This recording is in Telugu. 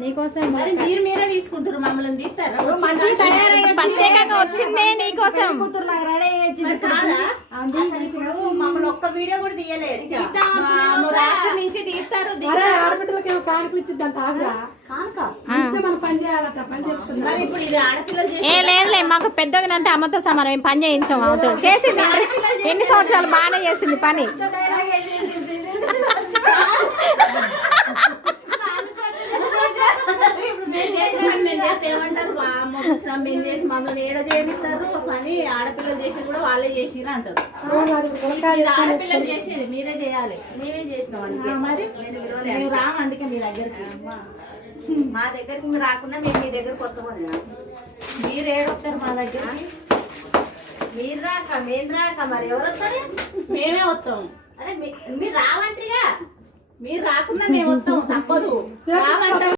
నీకోసం మరి మీరే తీసుకుంటారు, మమ్మల్ని తీస్తారా? ప్రత్యేకంగా వచ్చిందే నీకోసం. మమ్మల్ని ఒక్క వీడియో కూడా తీయలేదు. రాష్ట్రం నుంచి తీస్తారు. ఆడబిడ్డలకి కానుకలు ఇచ్చిద్దంట. మనం పని చేయాలట, పని చెప్తున్నా. ఇప్పుడు ఇది ఆడపిల్లలు ఏ లేదులే, మాకు పెద్దది అంటే అమ్మతో సమానం. మేము పని చేయించాం. అవుతాడు చేసింది ఎన్ని సంవత్సరాలు బాగానే చేసింది పని. ఏమంటారు, మేము చేసి మమ్మల్ని ఏడ చేపిస్తారు పని. ఆడపిల్లలు చేసేది కూడా వాళ్ళే చేసిరా అంటారు. ఆడపిల్లలు చేసేది మీరే చేయాలి. మేమే చేసినాం. మరి మేము రాము, అందుకే మీ దగ్గరికి. మా దగ్గరికి మీరు రాకుండా మేము మీ దగ్గరకు వస్తాము. మీరు ఏడొస్తారు మా దగ్గరికి? మీరు రాక మేము రాక మరి ఎవరు వస్తారు? మేమే వస్తాం. అరే మీరు రావంటిగా. మీరు రాకుండా మేము వస్తాం, తప్పదు.